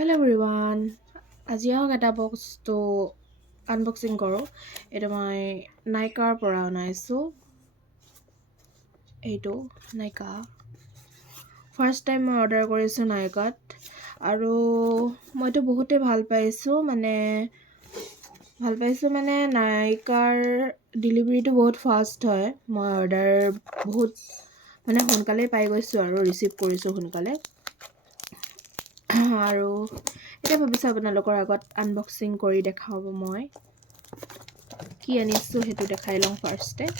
Hello everyone. আজি আহক এটা বস্তু আনবক্সিং কৰোঁ। এটা মই নাইকাৰ পৰা আনাইছোঁ। এইটো নাইকা ফাৰ্ষ্ট টাইম মই অৰ্ডাৰ কৰিছোঁ নাইকাত আৰু মইতো বহুতে ভাল পাইছোঁ মানে নাইকাৰ ডেলিভাৰীটো বহুত ফাষ্ট হয়। মই অৰ্ডাৰ বহুত মানে সোনকালে পাই গৈছোঁ আৰু ৰিচিভ কৰিছোঁ সোনকালে। আৰু এতিয়া ভাবিছোঁ আপোনালোকৰ আগত আনবক্সিং কৰি দেখাব মই কি আনিছোঁ সেইটো দেখাই লওঁ ফাৰ্ষ্টে।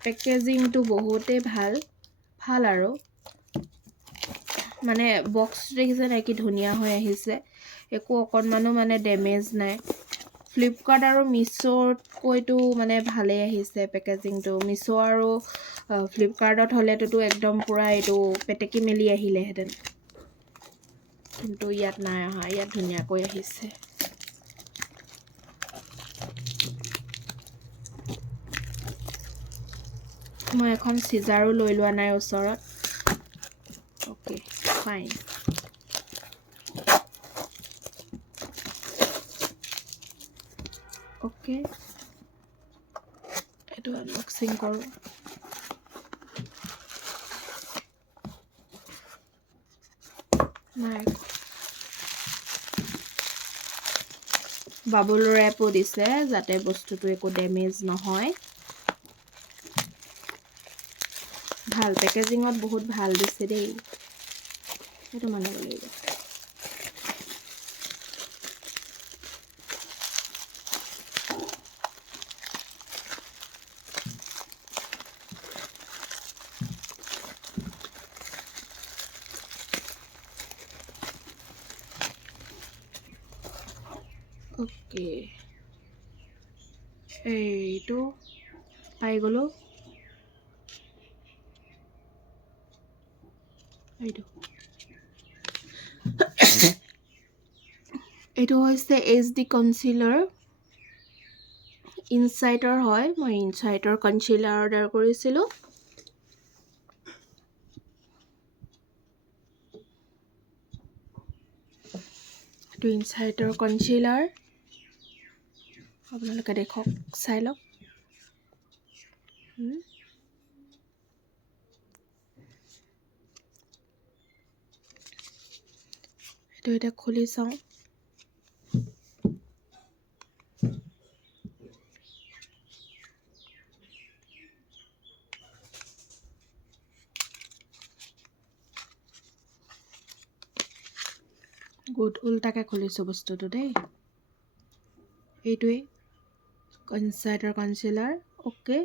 পেকেজিংটো বহুতেই ভাল আৰু মানে বক্সটো দেখিছে নাই কি ধুনীয়া হৈ আহিছে, একো অকণমানো মানে ডেমেজ নাই। ফ্লিপকাৰ্ট আৰু মিছোতকৈতো মানে ভালেই আহিছে পেকেজিংটো। মিছো আৰু ফ্লিপকাৰ্টত হ'লেতো একদম পূৰা এইটো পেটেকি মেলি আহিলেহেঁতেন, কিন্তু ইয়াত নাই অহা, ইয়াত ধুনীয়াকৈ আহিছে। মই এখন চিজাৰো লৈ লোৱা নাই ওচৰত। Okay fine. অ'কে এইটো আনবক্সিং কৰোঁ। নাই বাবল ৰেপো দিছে যাতে বস্তুটো একো ডেমেজ নহয়। ভাল পেকেজিঙত বহুত ভাল দিছে দেই, সেইটো মানিব লাগিব। অ'কে এইটো পাই গ'লোঁ। এইটো হৈছে HD কনচিলাৰ, ইনচাইটৰ হয়। মই ইনচাইটৰ কনচিলাৰ অৰ্ডাৰ কৰিছিলোঁ। এইটো ইনচাইটৰ কনচিলাৰ, আপোনালোকে দেখক, চাই লওক। এইটো এতিয়া খুলি চাওঁ। গুড, উল্টাকৈ খুলিছোঁ বস্তুটো দেই। এইটোৱেই ইনচাইটৰ কনচিলাৰ। অ'কে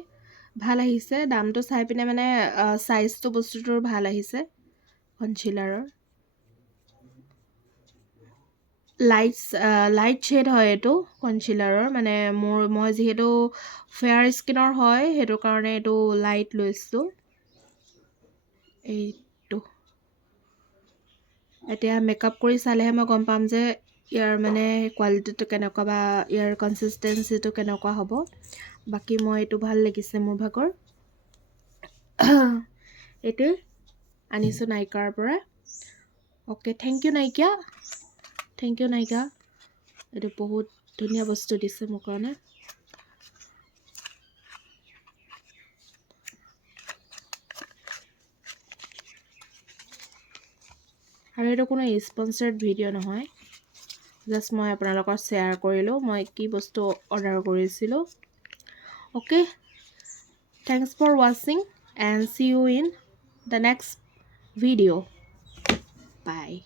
ভাল আহিছে, দামটো চাই পিনে মানে চাইজটো বস্তুটোৰ ভাল আহিছে। কনচিলাৰৰ লাইট শ্বেড হয় এইটো কনচিলাৰৰ, মানে মই যিহেতু ফেয়াৰ স্কিনৰ হয় সেইটো কাৰণে এইটো লাইট লৈছোঁ। এইটো এতিয়া মেকআপ কৰি চালেহে মই গম পাম যে ইয়াৰ মানে কোৱালিটিটো কেনেকুৱা বা ইয়াৰ কনচিষ্টেঞ্চিটো কেনেকুৱা হ'ব। বাকী মই এইটো ভাল লাগিছে মোৰ ভাগৰ। এইটোৱে আনিছোঁ নাইকাৰ পৰা। অ'কে থেংক ইউ নাইকা, এইটো বহুত ধুনীয়া বস্তু দিছে মোৰ কাৰণে। আৰু এইটো কোনো স্পনচাৰ্ড ভিডিঅ' নহয়, জাষ্ট মই আপোনালোকৰ শ্বেয়াৰ কৰিলোঁ মই কি বস্তু অৰ্ডাৰ কৰিছিলোঁ। অ'কে থেংকছ ফৰ ৱাচিং and see you in the next video'. By.